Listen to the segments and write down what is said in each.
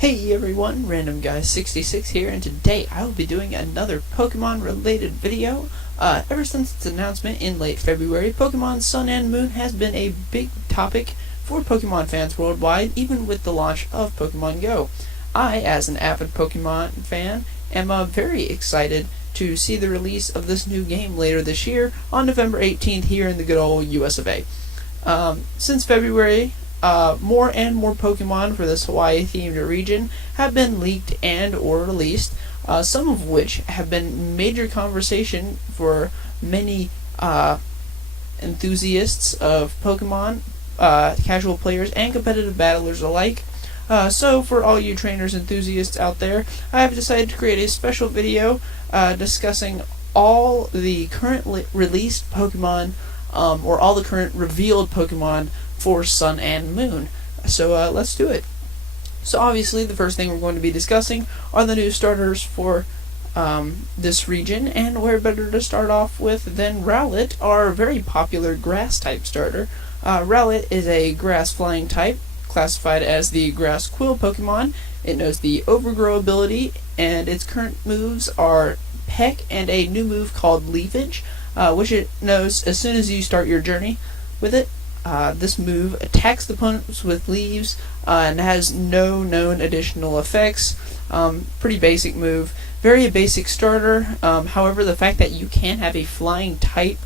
Hey everyone, Random Guy 66 here, and today I will be doing another Pokemon related video. Ever since its announcement in late February, Pokemon Sun and Moon has been a big topic for Pokemon fans worldwide, even with the launch of Pokemon Go. I, as an avid Pokemon fan, am very excited to see the release of this new game later this year on November 18th here in the good old US of A. Since February, more and more Pokemon for this Hawaii-themed region have been leaked and or released, some of which have been major conversation for many enthusiasts of Pokemon, casual players, and competitive battlers alike. So for all you trainers enthusiasts out there, I have decided to create a special video discussing all the current released Pokemon, or all the current revealed Pokemon for Sun and Moon. So let's do it. So obviously the first thing we're going to be discussing are the new starters for this region, and where better to start off with than Rowlet, our very popular grass type starter. Rowlet is a grass flying type, classified as the grass quill Pokemon. It knows the Overgrow ability, and its current moves are Peck and a new move called Leafage, which it knows as soon as you start your journey with it. This move attacks the opponents with leaves and has no known additional effects. Pretty basic move. Very basic starter. However, the fact that you can have a flying type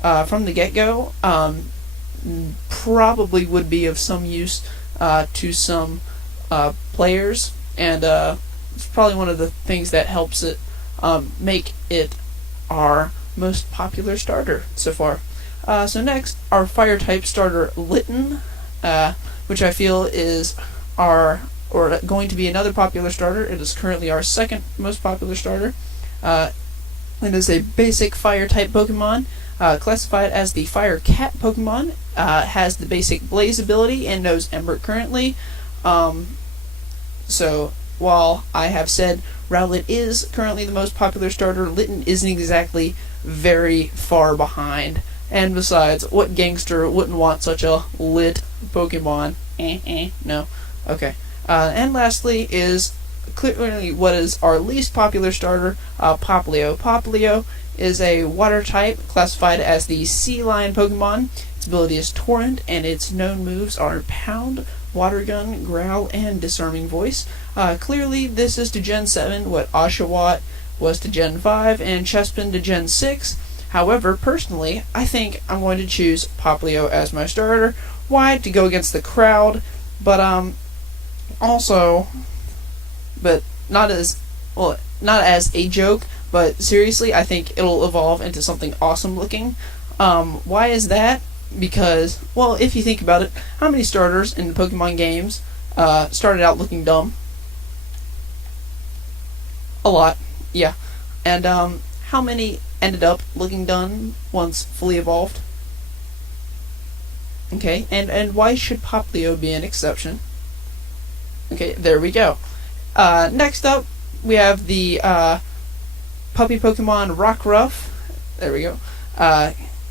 from the get-go probably would be of some use to some players, and it's probably one of the things that helps it make it our most popular starter so far. So next, our fire-type starter Lytton, which I feel is going to be another popular starter. It is currently our second most popular starter. It is a basic fire-type Pokemon, classified as the Fire Cat Pokemon. Has the basic Blaze ability and knows Ember currently. So while I have said Rowlet is currently the most popular starter, Lytton isn't exactly very far behind. And besides, what gangster wouldn't want such a lit Pokemon? No. Okay. And lastly is clearly what is our least popular starter, Popplio. Popplio is a water type, classified as the Sea Lion Pokemon. Its ability is Torrent, and its known moves are Pound, Water Gun, Growl, and Disarming Voice. Clearly, this is to Gen 7 what Oshawott was to Gen 5, and Chespin to Gen 6. However, personally, I think I'm going to choose Popplio as my starter. Why? To go against the crowd, but also, but not as a joke, but seriously, I think it'll evolve into something awesome looking. Why is that? Because, well, if you think about it, how many starters in the Pokemon games started out looking dumb? A lot, yeah. And how many ended up looking done once fully evolved? Okay, and why should Popplio be an exception? Okay, there we go. Next up, we have the puppy Pokemon Rockruff. There we go.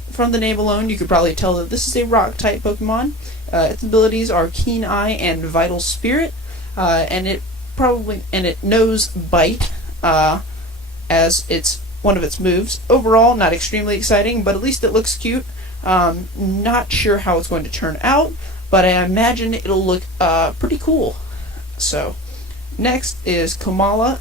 From the name alone, you could probably tell that this is a rock-type Pokemon. Its abilities are Keen Eye and Vital Spirit, and it knows Bite as its one of its moves. Overall, not extremely exciting, but at least it looks cute. Not sure how it's going to turn out, but I imagine it'll look pretty cool. So, next is Kamala,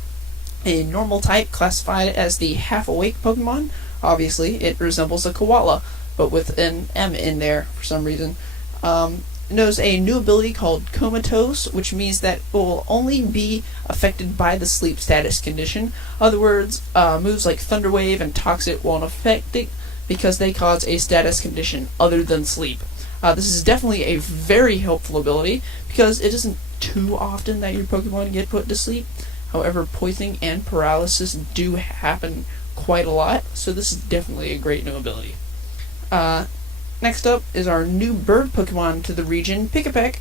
a normal type classified as the half-awake Pokemon. Obviously, it resembles a koala, but with an M in there for some reason. Knows a new ability called Comatose, which means that it will only be affected by the sleep status condition. Other words, moves like Thunder Wave and Toxic won't affect it because they cause a status condition other than sleep. This is definitely a very helpful ability because it isn't too often that your Pokemon get put to sleep. However, poisoning and paralysis do happen quite a lot, so this is definitely a great new ability. Next up is our new bird Pokemon to the region, Pikipek,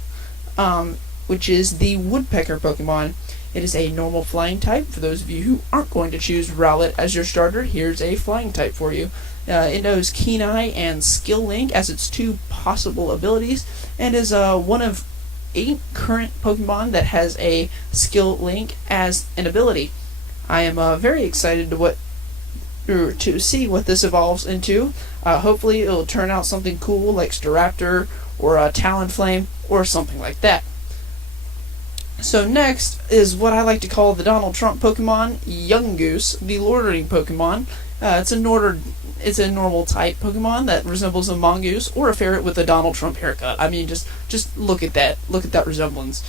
which is the Woodpecker Pokemon. It is a normal flying type. For those of you who aren't going to choose Rowlet as your starter, here's a flying type for you. It knows Keen Eye and Skill Link as its two possible abilities, and is one of 8 current Pokemon that has a skill link as an ability. I am very excited to see what this evolves into. Hopefully it'll turn out something cool like Staraptor or a Talonflame or something like that. So next is what I like to call the Donald Trump Pokemon, Young Goose, the Lordering Pokemon. It's a normal type Pokemon that resembles a mongoose or a ferret with a Donald Trump haircut. I mean, just look at that. Look at that resemblance.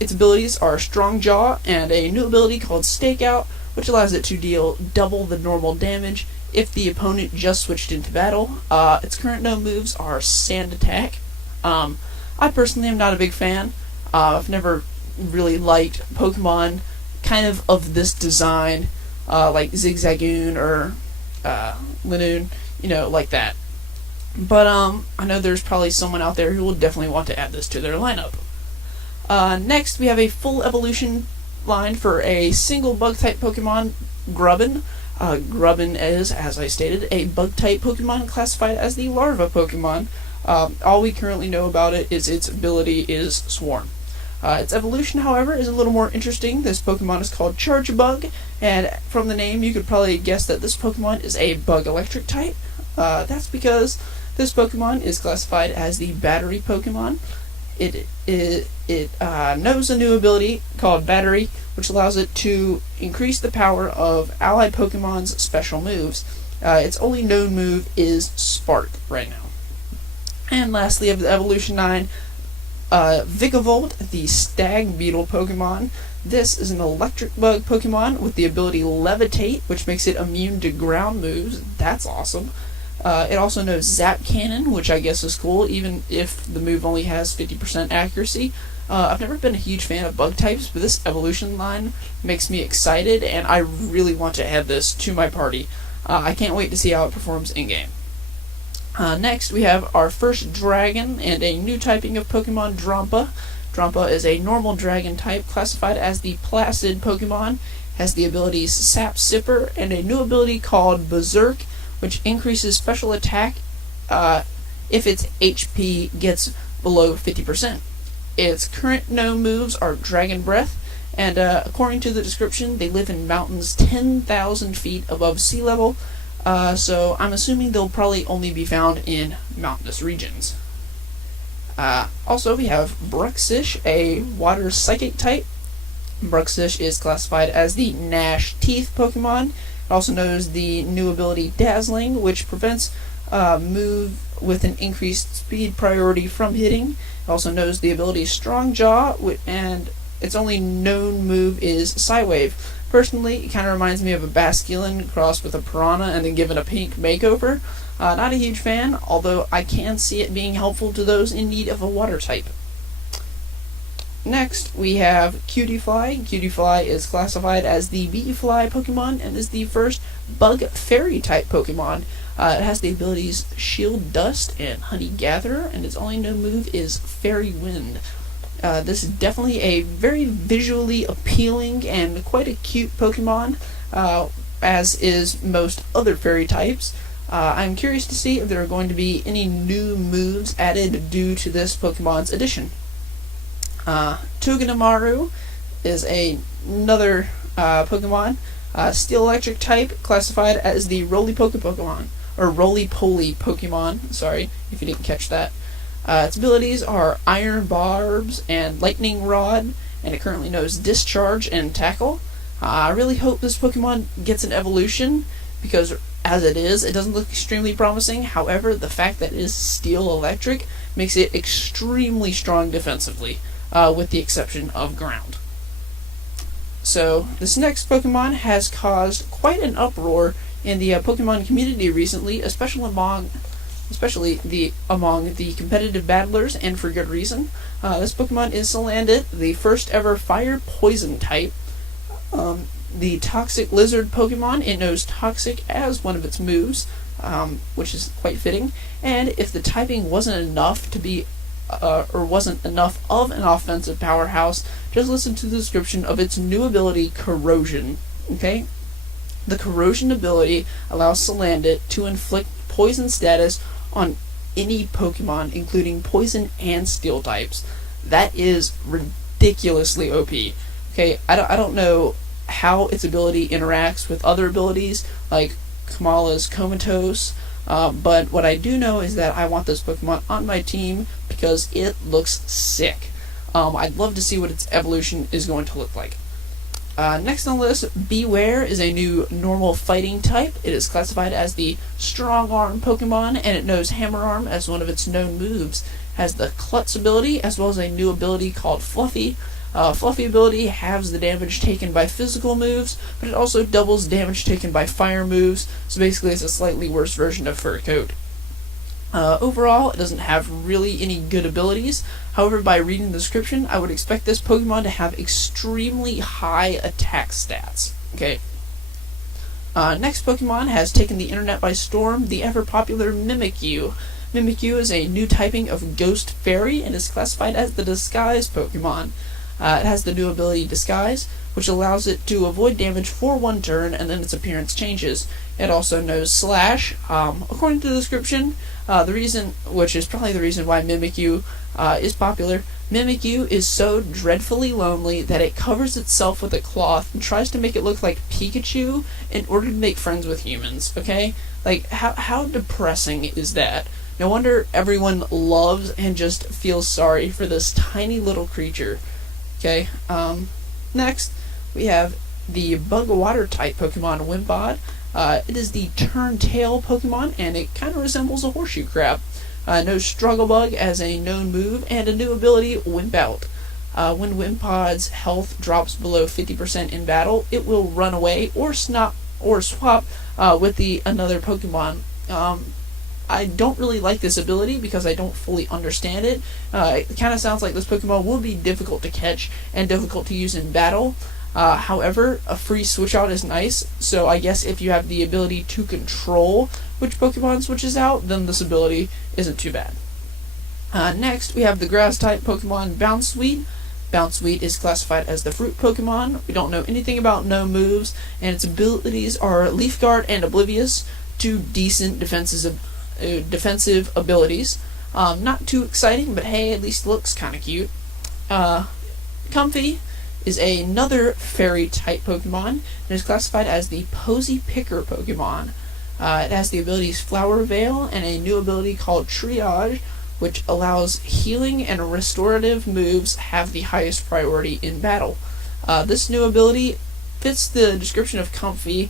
Its abilities are Strong Jaw and a new ability called Stakeout, which allows it to deal double the normal damage if the opponent just switched into battle. Its current known moves are Sand Attack. I personally am not a big fan. I've never really liked Pokemon kind of this design, like Zigzagoon or Linoon, like that. But I know there's probably someone out there who will definitely want to add this to their lineup. Next, we have a full evolution line for a single bug-type Pokemon, Grubbin. Grubbin is, as I stated, a bug-type Pokemon classified as the larva Pokemon. All we currently know about it is its ability is Swarm. Its evolution, however, is a little more interesting. This Pokemon is called Chargebug, and from the name you could probably guess that this Pokemon is a bug-electric type. That's because this Pokemon is classified as the Battery Pokemon. It knows a new ability called Battery, which allows it to increase the power of allied Pokemon's special moves. Its only known move is Spark right now. And lastly, of the Evolution 9, Vikavolt, the Stag Beetle Pokemon. This is an electric bug Pokemon with the ability Levitate, which makes it immune to ground moves. That's awesome. It also knows Zap Cannon, which I guess is cool, even if the move only has 50% accuracy. I've never been a huge fan of bug types, but this evolution line makes me excited, and I really want to add this to my party. I can't wait to see how it performs in-game. Next, we have our first dragon and a new typing of Pokemon, Drampa. Drampa is a normal dragon type classified as the Placid Pokemon, has the abilities Sap Sipper, and a new ability called Berserk, which increases special attack if its HP gets below 50%. Its current known moves are Dragon Breath, and according to the description, they live in mountains 10,000 feet above sea level, so I'm assuming they'll probably only be found in mountainous regions. Also, we have Brookseh, a water psychic type. Brookseh is classified as the Gnash Teeth Pokemon. It also knows the new ability Dazzling, which prevents move with an increased speed priority from hitting. It also knows the ability Strong Jaw, and its only known move is Psywave. Personally, it kind of reminds me of a Basculin crossed with a Piranha and then given a pink makeover. Not a huge fan, although I can see it being helpful to those in need of a water type. Next, we have Cutiefly. Cutiefly is classified as the Bee-Fly Pokemon and is the first Bug Fairy type Pokemon. It has the abilities Shield Dust and Honey Gatherer, and its only known move is Fairy Wind. This is definitely a very visually appealing and quite a cute Pokemon, as is most other fairy types. I'm curious to see if there are going to be any new moves added due to this Pokemon's addition. Togedemaru is another Pokemon, Steel Electric type, classified as the Roly-Poly Pokemon, or Roly-Poly Pokemon, sorry if you didn't catch that. Its abilities are Iron Barbs and Lightning Rod, and it currently knows Discharge and Tackle. I really hope this Pokemon gets an evolution, because as it is, it doesn't look extremely promising. However, the fact that it is Steel Electric makes it extremely strong defensively, with the exception of Ground. So, this next Pokemon has caused quite an uproar in the Pokemon community recently, especially among the competitive battlers, and for good reason. This Pokemon is Salandit, the first ever Fire Poison type. The Toxic Lizard Pokemon, it knows Toxic as one of its moves, which is quite fitting. And if the typing wasn't enough to be, or wasn't enough of an offensive powerhouse, just listen to the description of its new ability, Corrosion. Okay? The Corrosion ability allows Salandit to inflict poison status on any Pokemon, including poison and steel types. that is ridiculously OP. Okay, I don't know how its ability interacts with other abilities like Kamala's Comatose, but what I do know is that I want this Pokemon on my team because it looks sick. I'd love to see what its evolution is going to look like. Next on the list, Beware is a new normal fighting type. It is classified as the Strong Arm Pokemon, and it knows Hammer Arm as one of its known moves. Has the Klutz ability, as well as a new ability called Fluffy. Fluffy ability halves the damage taken by physical moves, but it also doubles damage taken by fire moves, so basically it's a slightly worse version of Fur Coat. Overall, it doesn't have really any good abilities. However, by reading the description, I would expect this Pokemon to have extremely high attack stats. Okay. Next Pokemon has taken the internet by storm, the ever-popular Mimikyu. Mimikyu is a new typing of Ghost Fairy and is classified as the Disguise Pokemon. It has the new ability Disguise, which allows it to avoid damage for one turn, and then its appearance changes. It also knows Slash. According to the description, the reason, which is probably the reason why Mimikyu is popular, Mimikyu is so dreadfully lonely that it covers itself with a cloth and tries to make it look like Pikachu in order to make friends with humans, okay? Like, how depressing is that? No wonder everyone loves and just feels sorry for this tiny little creature. Okay, next we have the Bug Water type Pokemon Wimpod. It is the Turn-Tail Pokemon, and it kind of resembles a horseshoe crab. Knows Struggle Bug as a known move, and a new ability, Wimp Out. When Wimpod's health drops below 50% in battle, it will run away or swap with another Pokemon. I don't really like this ability because I don't fully understand it. It kind of sounds like this Pokemon will be difficult to catch and difficult to use in battle. However, a free switch out is nice, so I guess if you have the ability to control which Pokemon switches out, then this ability isn't too bad. Next, we have the Grass-type Pokemon Bounsweet. Bounsweet is classified as the Fruit Pokemon. We don't know anything about no moves, and its abilities are Leaf Guard and Oblivious, two decent defensive abilities. Not too exciting, but hey, at least looks kind of cute. Comfey is another fairy-type Pokemon, and is classified as the Posy Picker Pokemon. It has the abilities Flower Veil and a new ability called Triage, which allows healing and restorative moves have the highest priority in battle. This new ability fits the description of Comfey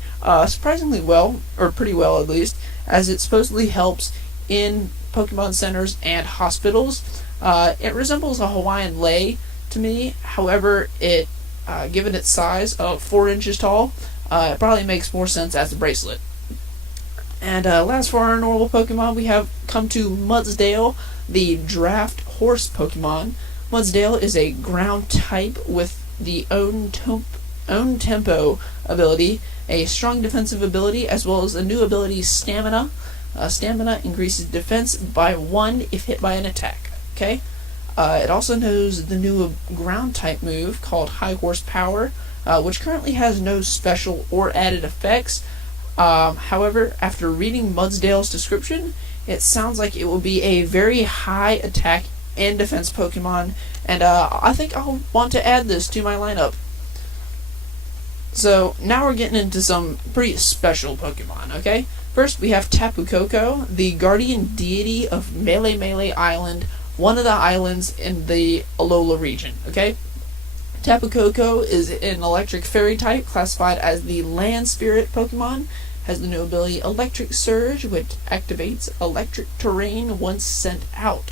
surprisingly well, or pretty well at least, as it supposedly helps in Pokemon centers and hospitals. It resembles a Hawaiian lei to me. However, it, given its size of 4 inches tall, it probably makes more sense as a bracelet. And last for our normal Pokemon, we have come to Mossdale, the Draft Horse Pokemon. Mossdale is a ground type with the own tempo ability, a strong defensive ability, as well as a new ability Stamina. Stamina increases defense by 1 if hit by an attack. Okay. It also knows the new ground type move called High Horsepower, which currently has no special or added effects. However, after reading Mossdale's description, it sounds like it will be a very high attack and defense Pokemon, and I think I'll want to add this to my lineup. So now we're getting into some pretty special Pokemon, okay? First, we have Tappa Coco, the guardian deity of Melee Island, one of the islands in the Alola region, okay? Tappa Coco is an electric fairy type, classified as the land spirit Pokemon, has the new ability Electric Surge, which activates electric terrain once sent out.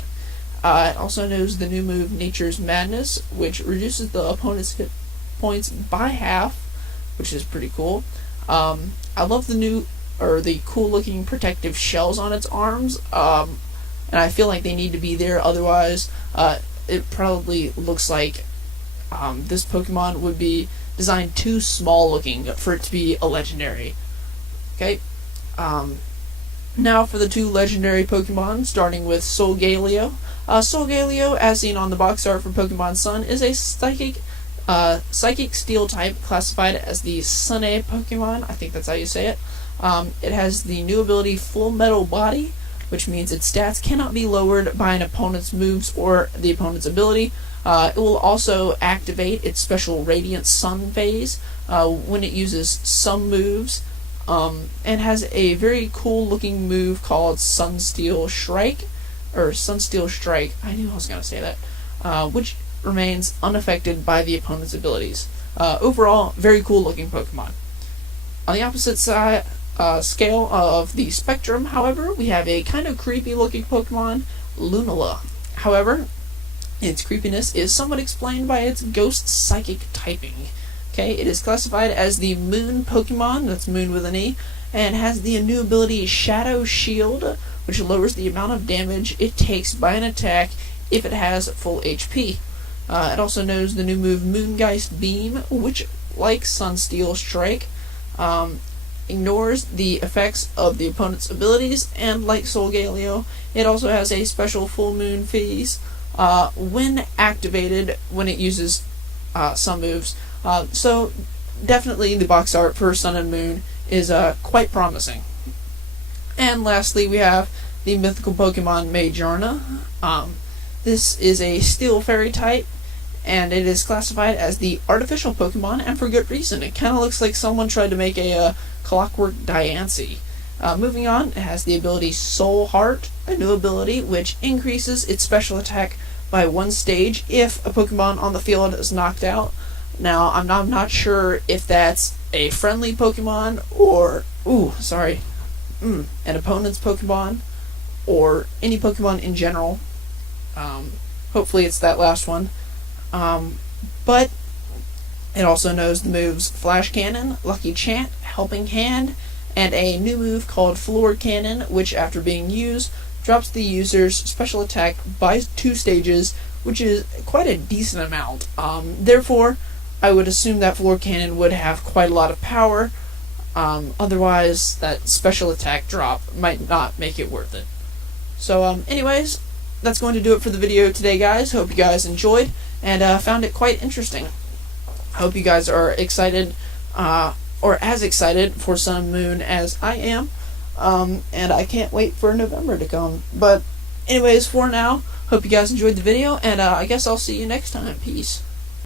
It also knows the new move Nature's Madness, which reduces the opponent's hit points by half, which is pretty cool. I love the cool looking protective shells on its arms, and I feel like they need to be there, otherwise it probably looks like this Pokemon would be designed too small looking for it to be a legendary. Okay, now for the 2 legendary Pokemon, starting with Soulgaleo. Soulgaleo, as seen on the box art for Pokemon Sun, is a psychic steel type, classified as the Sun-A Pokemon. I think that's how you say it. It has the new ability Full Metal Body, which means its stats cannot be lowered by an opponent's moves or the opponent's ability. It will also activate its special Radiant Sun phase when it uses some moves, and has a very cool looking move called Sunsteel Strike, I knew I was going to say that, which remains unaffected by the opponent's abilities. Overall, very cool looking Pokemon. On the opposite side scale of the spectrum, however, we have a kind of creepy looking Pokemon, Lunala. However, its creepiness is somewhat explained by its ghost psychic typing. Okay, it is classified as the Moon Pokemon, that's Moon with an E, and has the new ability Shadow Shield, which lowers the amount of damage it takes by an attack if it has full HP. It also knows the new move Moongeist Beam, which, like Sunsteel Strike, ignores the effects of the opponent's abilities, and like Soulgaleo, it also has a special full moon phase when activated when it uses some moves. So definitely the box art for Sun and Moon is quite promising. And lastly, we have the mythical Pokemon Majourna. This is a Steel Fairy type, and it is classified as the artificial Pokemon, and for good reason. It kind of looks like someone tried to make a Clockwork Diancie. Moving on, it has the ability Soul Heart, a new ability which increases its special attack by 1 stage if a Pokemon on the field is knocked out. Now, I'm not sure if that's a friendly Pokemon or, an opponent's Pokemon, or any Pokemon in general. Hopefully it's that last one. But it also knows the moves Flash Cannon, Lucky Chant, Helping Hand, and a new move called Floor Cannon, which after being used, drops the user's special attack by 2 stages, which is quite a decent amount. Therefore, I would assume that Floor Cannon would have quite a lot of power. Otherwise, that special attack drop might not make it worth it. So, anyways, that's going to do it for the video today, guys. Hope you guys enjoyed and found it quite interesting. I hope you guys are excited, or as excited for Sun and Moon as I am, and I can't wait for November to come. But anyways, for now, hope you guys enjoyed the video, and I guess I'll see you next time. Peace.